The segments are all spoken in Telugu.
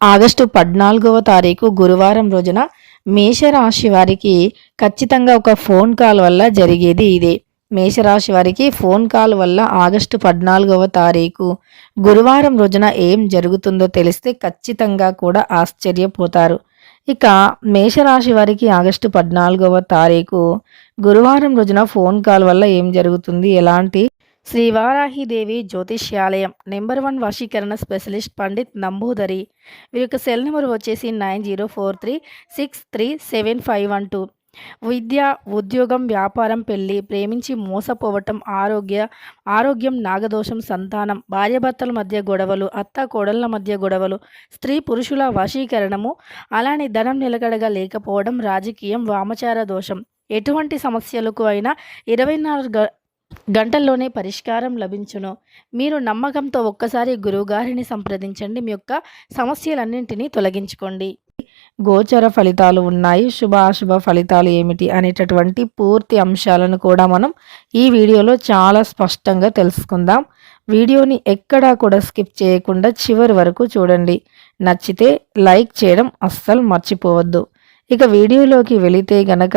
ఆగస్టు 14వ తారీఖు గురువారం రోజున మేషరాశి వారికి ఖచ్చితంగా ఒక ఫోన్ కాల్ వల్ల జరిగేది ఇదే. మేషరాశి వారికి ఫోన్ కాల్ వల్ల ఆగస్టు 14వ తారీఖు గురువారం రోజున ఏం జరుగుతుందో తెలిస్తే ఖచ్చితంగా కూడా ఆశ్చర్యపోతారు. ఇక మేషరాశి వారికి ఆగస్టు 14వ తారీఖు గురువారం రోజున ఫోన్ కాల్ వల్ల ఏం జరుగుతుంది, ఎలాంటి శ్రీ వారాహిదేవి జ్యోతిష్యాలయం నెంబర్ 1 వశీకరణ స్పెషలిస్ట్ పండిత్ నంబూదరి. వీరి యొక్క సెల్ నెంబర్ వచ్చేసి 9043637512. విద్య, ఉద్యోగం, వ్యాపారం, పెళ్లి, ప్రేమించి మోసపోవటం, ఆరోగ్యం, నాగదోషం, సంతానం, భార్యాభర్తల మధ్య గొడవలు, అత్త కోడళ్ల మధ్య గొడవలు, స్త్రీ పురుషుల వశీకరణము, అలానే ధనం నిలకడగా లేకపోవడం, రాజకీయం, వామచార దోషం, ఎటువంటి సమస్యలకు అయినా 24 గంటల్లోనే పరిష్కారం లభించును. మీరు నమ్మకంతో ఒక్కసారి గురువుగారిని సంప్రదించండి. మీ యొక్క సమస్యలన్నింటినీ తొలగించుకోండి. గోచర ఫలితాలు ఉన్నాయి, శుభాశుభ ఫలితాలు ఏమిటి అనేటటువంటి పూర్తి అంశాలను కూడా మనం ఈ వీడియోలో చాలా స్పష్టంగా తెలుసుకుందాం. వీడియోని ఎక్కడా కూడా స్కిప్ చేయకుండా చివరి వరకు చూడండి. నచ్చితే లైక్ చేయడం అస్సలు మర్చిపోవద్దు. ఇక వీడియోలోకి వెళితే గనక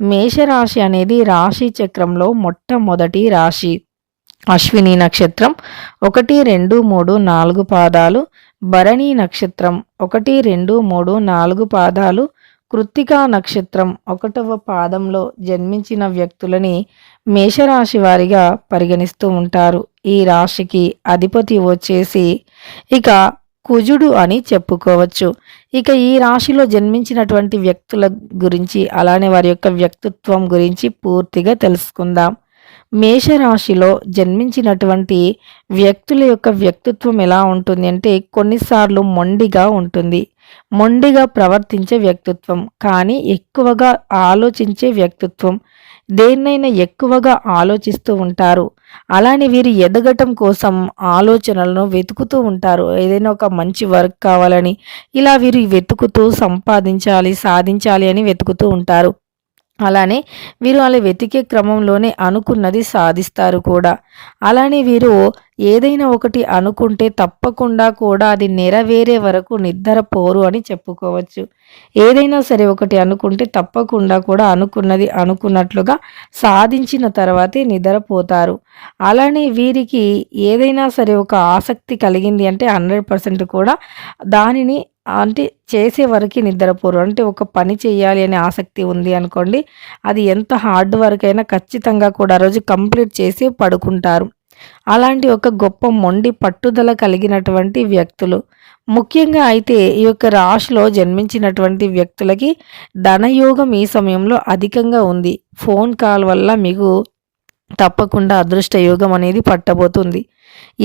మేషరాశి అనేది రాశి చక్రంలో మొట్టమొదటి రాశి. అశ్విని నక్షత్రం 1, 2, 3, 4 పాదాలు, భరణి నక్షత్రం 1, 2, 3, 4 పాదాలు, కృత్తికా నక్షత్రం 1వ పాదంలో జన్మించిన వ్యక్తులని మేషరాశి వారిగా పరిగణిస్తూ ఉంటారు. ఈ రాశికి అధిపతి వచ్చేసి ఇక కుజుడు అని చెప్పుకోవచ్చు. ఇక ఈ రాశిలో జన్మించినటువంటి వ్యక్తుల గురించి, అలానే వారి యొక్క వ్యక్తిత్వం గురించి పూర్తిగా తెలుసుకుందాం. మేషరాశిలో జన్మించినటువంటి వ్యక్తుల యొక్క వ్యక్తిత్వం ఎలా ఉంటుంది అంటే కొన్నిసార్లు మొండిగా ఉంటుంది. మొండిగా ప్రవర్తించే వ్యక్తిత్వం, కానీ ఎక్కువగా ఆలోచించే వ్యక్తిత్వం. దేన్నైనా ఎక్కువగా ఆలోచిస్తూ ఉంటారు. అలానే వీరు ఎదగటం కోసం ఆలోచనలను వెతుకుతూ ఉంటారు. ఏదైనా ఒక మంచి వర్క్ కావాలని ఇలా వీరు వెతుకుతూ సంపాదించాలి, సాధించాలి అని వెతుకుతూ ఉంటారు. అలానే వీరు అలా వెతికే క్రమంలోనే అనుకున్నది సాధిస్తారు కూడా. అలానే వీరు ఏదైనా ఒకటి అనుకుంటే తప్పకుండా కూడా అది నెరవేరే వరకు నిద్రపోరు అని చెప్పుకోవచ్చు. ఏదైనా సరే ఒకటి అనుకుంటే తప్పకుండా కూడా అనుకున్నది అనుకున్నట్లుగా సాధించిన తర్వాతే నిద్రపోతారు. అలానే వీరికి ఏదైనా సరే ఒక ఆసక్తి కలిగింది అంటే 100% కూడా దానిని అంటే చేసే వరకు నిద్రపోరు. అంటే ఒక పని చేయాలి అనే ఆసక్తి ఉంది అనుకోండి, అది ఎంత హార్డ్ వర్క్ అయినా ఖచ్చితంగా కూడా ఆ రోజు కంప్లీట్ చేసి పడుకుంటారు. అలాంటి ఒక గొప్ప మొండి పట్టుదల కలిగినటువంటి వ్యక్తులు. ముఖ్యంగా అయితే ఈ యొక్క రాశిలో జన్మించినటువంటి వ్యక్తులకి ధనయోగం ఈ సమయంలో అధికంగా ఉంది. ఫోన్ కాల్ వల్ల మీకు తప్పకుండా అదృష్ట యోగం అనేది పట్టబోతుంది.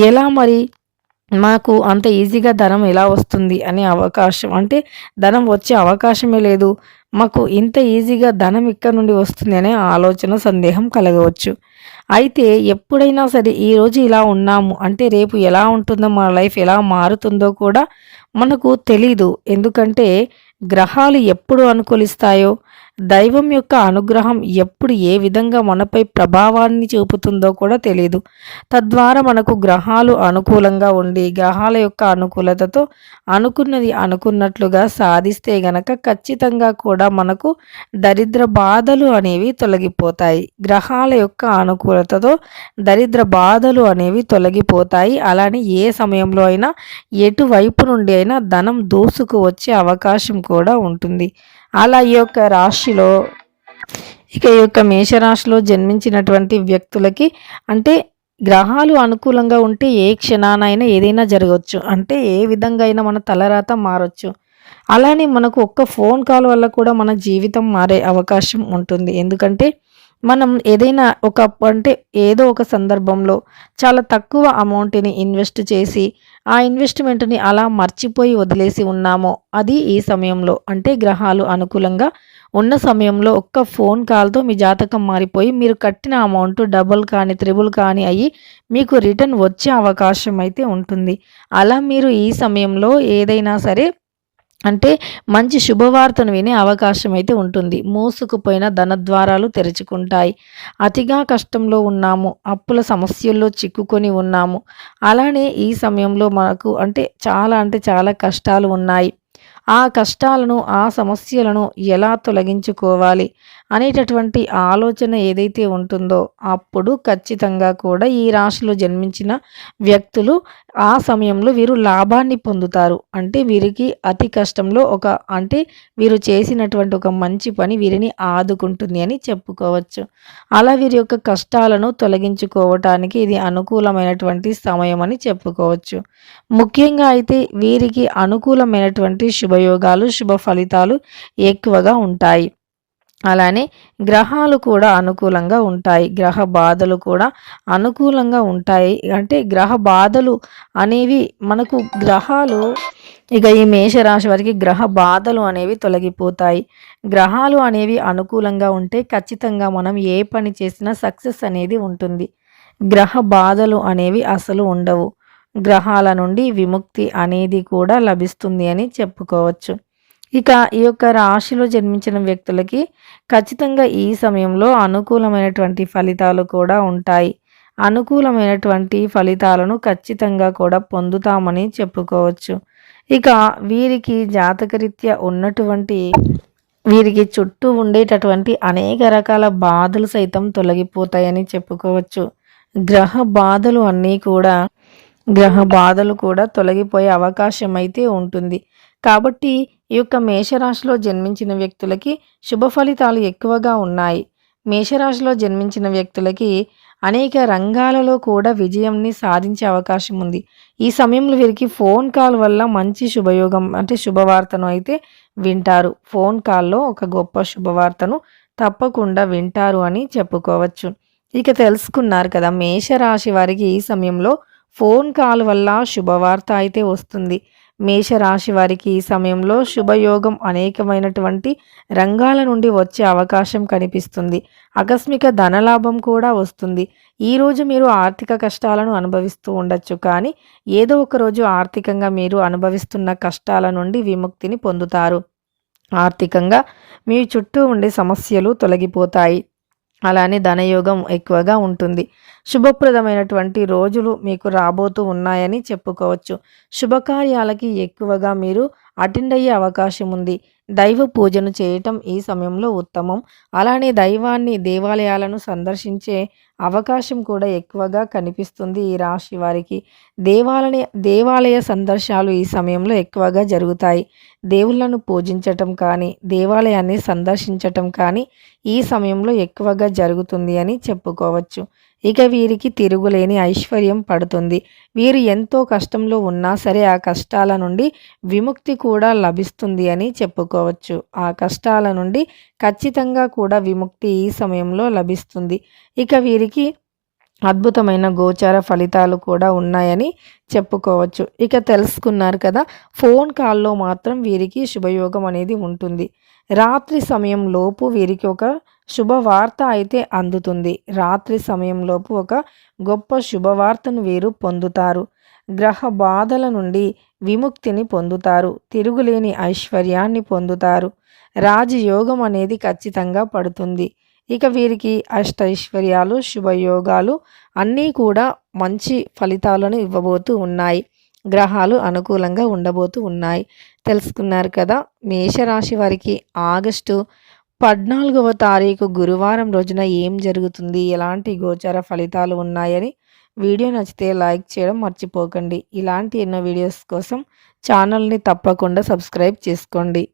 ఎలా మరి మాకు అంత ఈజీగా ధనం ఎలా వస్తుంది అనే అవకాశం, అంటే ధనం వచ్చే అవకాశమే లేదు, మాకు ఇంత ఈజీగా ధనం ఇక్కడ నుండి వస్తుంది అనే ఆలోచన, సందేహం కలగవచ్చు. అయితే ఎప్పుడైనా సరే ఈరోజు ఇలా ఉన్నాము అంటే రేపు ఎలా ఉంటుందో, మన లైఫ్ ఎలా మారుతుందో కూడా మనకు తెలీదు. ఎందుకంటే గ్రహాలు ఎప్పుడు అనుకూలిస్తాయో, దైవం యొక్క అనుగ్రహం ఎప్పుడు ఏ విధంగా మనపై ప్రభావాన్ని చూపుతుందో కూడా తెలియదు. తద్వారా మనకు గ్రహాలు అనుకూలంగా ఉండి గ్రహాల యొక్క అనుకూలతతో అనుకున్నది అనుకున్నట్లుగా సాధిస్తే గనక ఖచ్చితంగా కూడా మనకు దరిద్ర బాధలు అనేవి తొలగిపోతాయి. గ్రహాల యొక్క అనుకూలతతో దరిద్ర బాధలు అనేవి తొలగిపోతాయి. అలానే ఏ సమయంలో అయినా ఎటువైపు నుండి అయినా ధనం దూసుకు వచ్చే అవకాశం కూడా ఉంటుంది. అలా ఈ యొక్క రాశిలో ఈ యొక్క మేషరాశిలో జన్మించినటువంటి వ్యక్తులకి అంటే గ్రహాలు అనుకూలంగా ఉంటే ఏ క్షణానైనా ఏదైనా జరగవచ్చు. అంటే ఏ విధంగా అయినా మన తలరాత మారొచ్చు. అలానే మనకు ఒక్క ఫోన్ కాల్ వల్ల కూడా మన జీవితం మారే అవకాశం ఉంటుంది. ఎందుకంటే మనం ఏదైనా అంటే ఏదో ఒక సందర్భంలో చాలా తక్కువ అమౌంట్ని ఇన్వెస్ట్ చేసి ఆ ఇన్వెస్ట్మెంట్ని అలా మర్చిపోయి వదిలేసి ఉన్నామో, అది ఈ సమయంలో అంటే గ్రహాలు అనుకూలంగా ఉన్న సమయంలో ఒక్క ఫోన్ కాల్తో మీ జాతకం మారిపోయి మీరు కట్టిన అమౌంట్ డబుల్ కానీ త్రిబుల్ కానీ అయ్యి మీకు రిటర్న్ వచ్చే అవకాశం అయితే ఉంటుంది. అలా మీరు ఈ సమయంలో ఏదైనా సరే అంటే మంచి శుభవార్తను వినే అవకాశం అయితే ఉంటుంది. మూసుకుపోయిన ధనద్వారాలు తెరుచుకుంటాయి. అతిగా కష్టంలో ఉన్నాము, అప్పుల సమస్యల్లో చిక్కుకొని ఉన్నాము. అలానే ఈ సమయంలో మనకు అంటే చాలా కష్టాలు ఉన్నాయి. ఆ కష్టాలను, ఆ సమస్యలను ఎలా తొలగించుకోవాలి అనేటటువంటి ఆలోచన ఏదైతే ఉంటుందో, అప్పుడు ఖచ్చితంగా కూడా ఈ రాశిలో జన్మించిన వ్యక్తులు ఆ సమయంలో వీరు లాభాన్ని పొందుతారు. అంటే వీరికి అతి కష్టంలో వీరు చేసినటువంటి ఒక మంచి పని వీరిని ఆదుకుంటుంది అని చెప్పుకోవచ్చు. అలా వీరి యొక్క కష్టాలను తొలగించుకోవటానికి ఇది అనుకూలమైనటువంటి సమయం అని చెప్పుకోవచ్చు. ముఖ్యంగా అయితే వీరికి అనుకూలమైనటువంటి శుభయోగాలు, శుభ ఫలితాలు ఎక్కువగా ఉంటాయి. అలానే గ్రహాలు కూడా అనుకూలంగా ఉంటాయి. గ్రహ బాధలు కూడా అనుకూలంగా ఉంటాయి. అంటే గ్రహ బాధలు అనేవి మనకు గ్రహాలు ఈ మేషరాశి వారికి గ్రహ బాధలు అనేవి తొలగిపోతాయి. గ్రహాలు అనేవి అనుకూలంగా ఉంటే ఖచ్చితంగా మనం ఏ పని చేసినా సక్సెస్ అనేది ఉంటుంది. గ్రహ బాధలు అనేవి అసలు ఉండవు. గ్రహాల నుండి విముక్తి అనేది కూడా లభిస్తుంది అని చెప్పుకోవచ్చు. ఇక ఈ యొక్క రాశిలో జన్మించిన వ్యక్తులకి ఖచ్చితంగా ఈ సమయంలో అనుకూలమైనటువంటి ఫలితాలు కూడా ఉంటాయి. అనుకూలమైనటువంటి ఫలితాలను ఖచ్చితంగా కూడా పొందుతామని చెప్పుకోవచ్చు. ఇక వీరికి జాతకరీత్యా ఉన్నటువంటి వీరికి చుట్టూ ఉండేటటువంటి అనేక రకాల బాధలు సైతం తొలగిపోతాయని చెప్పుకోవచ్చు. గ్రహ బాధలు అన్నీ కూడా గ్రహ బాధలు కూడా తొలగిపోయే అవకాశం అయితే ఉంటుంది. కాబట్టి ఈ యొక్క మేషరాశిలో జన్మించిన వ్యక్తులకి శుభ ఫలితాలు ఎక్కువగా ఉన్నాయి. మేషరాశిలో జన్మించిన వ్యక్తులకి అనేక రంగాలలో కూడా విజయంని సాధించే అవకాశం ఉంది. ఈ సమయంలో వీరికి ఫోన్ కాల్ వల్ల మంచి శుభయోగం శుభవార్తను అయితే వింటారు. ఫోన్ కాల్‌లో ఒక గొప్ప శుభవార్తను తప్పకుండా వింటారు అని చెప్పుకోవచ్చు. ఇక తెలుసుకున్నారు కదా! మేషరాశి వారికి ఈ సమయంలో ఫోన్ కాల్ వల్ల శుభవార్త అయితే వస్తుంది. మేషరాశి వారికి ఈ సమయంలో శుభయోగం అనేకమైనటువంటి రంగాల నుండి వచ్చే అవకాశం కనిపిస్తుంది. ఆకస్మిక ధనలాభం కూడా వస్తుంది. ఈరోజు మీరు ఆర్థిక కష్టాలను అనుభవిస్తూ ఉండొచ్చు. కానీ ఏదో ఒక రోజు ఆర్థికంగా మీరు అనుభవిస్తున్న కష్టాల నుండి విముక్తిని పొందుతారు. ఆర్థికంగా మీ చుట్టూ ఉండే సమస్యలు తొలగిపోతాయి. అలానే ధనయోగం ఎక్కువగా ఉంటుంది. శుభప్రదమైనటువంటి రోజులు మీకు రాబోతూ ఉన్నాయని చెప్పుకోవచ్చు. శుభకార్యాలకి ఎక్కువగా మీరు అటెండ్ అయ్యే అవకాశం ఉంది. దైవ పూజను చేయటం ఈ సమయంలో ఉత్తమం. అలానే దేవాలయాలను సందర్శించే అవకాశం కూడా ఎక్కువగా కనిపిస్తుంది ఈ రాశి వారికి. దేవాలయ సందర్శనాలు ఈ సమయంలో ఎక్కువగా జరుగుతాయి. దేవుళ్ళను పూజించటం కానీ, దేవాలయాన్ని సందర్శించటం కానీ ఈ సమయంలో ఎక్కువగా జరుగుతుంది అని చెప్పుకోవచ్చు. ఇక వీరికి తిరుగులేని ఐశ్వర్యం పడుతుంది. వీరు ఎంతో కష్టంలో ఉన్నా సరే ఆ కష్టాల నుండి విముక్తి కూడా లభిస్తుంది అని చెప్పుకోవచ్చు. ఆ కష్టాల నుండి ఖచ్చితంగా కూడా విముక్తి ఈ సమయంలో లభిస్తుంది. ఇక వీరికి అద్భుతమైన గోచార ఫలితాలు కూడా ఉన్నాయని చెప్పుకోవచ్చు. ఇక తెలుసుకున్నారు కదా! ఫోన్ కాల్‌లో మాత్రం వీరికి శుభయోగం అనేది ఉంటుంది. రాత్రి సమయంలోపు వీరికి ఒక శుభవార్త అయితే అందుతుంది. రాత్రి సమయంలోపు ఒక గొప్ప శుభవార్తను వీరు పొందుతారు. గ్రహ బాధల నుండి విముక్తిని పొందుతారు. తిరుగులేని ఐశ్వర్యాన్ని పొందుతారు. రాజయోగం అనేది ఖచ్చితంగా పడుతుంది. ఇక వీరికి అష్టైశ్వర్యాలు, శుభయోగాలు అన్నీ కూడా మంచి ఫలితాలను ఇవ్వబోతూ ఉన్నాయి. గ్రహాలు అనుకూలంగా ఉండబోతూ ఉన్నాయి. తెలుసుకున్నారు కదా! మేషరాశి వారికి ఆగస్టు 14వ తారీఖు గురువారం రోజున ఏం జరుగుతుంది? ఎలాంటి గోచార ఫలితాలు ఉన్నాయని వీడియో నచ్చితే లైక్ చేయడం మర్చిపోకండి. ఇలాంటి ఎన్నో వీడియోస్ కోసం ఛానల్‌ని తప్పకుండా సబ్స్క్రైబ్ చేసుకోండి.